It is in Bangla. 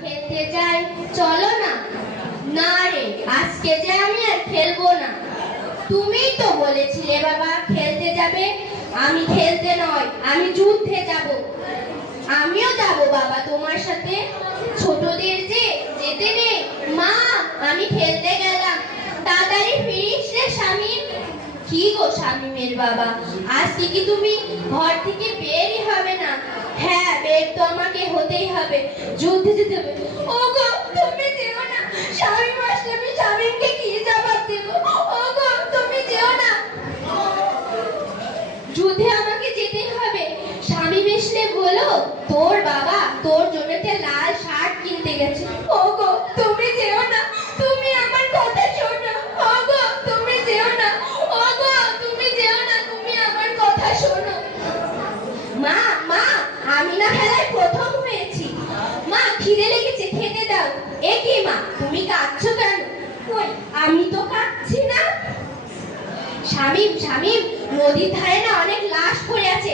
খেলতে যাই। চলো না। না রে, আজকে যে আমি আর খেলব না। তুমিই তো বলেছিলে বাবা, খেলতে যাবে। আমি খেলতে নয়, আমি যুদ্ধে যাব। আমিও যাব বাবা তোমার সাথে। ছোটদের যে যেতে নেই মা, আমি খেলতে গেলাম। তাড়াতাড়ি ফিরিস রে স্বামী। কি গো স্বামীমের বাবা আজকে কি তুমি ঘর থেকে না হ্যাঁ তো আমাকে হতেই হবে, যুদ্ধে যেতে হবে। ও গো তুমি যেও না, স্বামী আমি স্বামীকে কি জবাব দেব? ও গো তুমি যেও না। যুদ্ধে আমাকে যেতেই হবে। স্বামী মিশলে বলো, তোর বাবা তোর জন্যতে লাল শার্ট কিনতে গেছে ওগো তুমি যেও না তুমি আমার কথা শোনো ওগো তুমি যেও না ওগো তুমি যেও না তুমি আমার কথা শোনো মা মা আমি না খেলায় প্রথম হয়েছি মা খিদে লেগেছে, খেতে দাও। এ কি মা, তুমি কাঁদছো কেন? কই আমি তো কাঁদছি না। শামিম শামিম, নদীর ধারে না অনেক লাশ পড়ে আছে।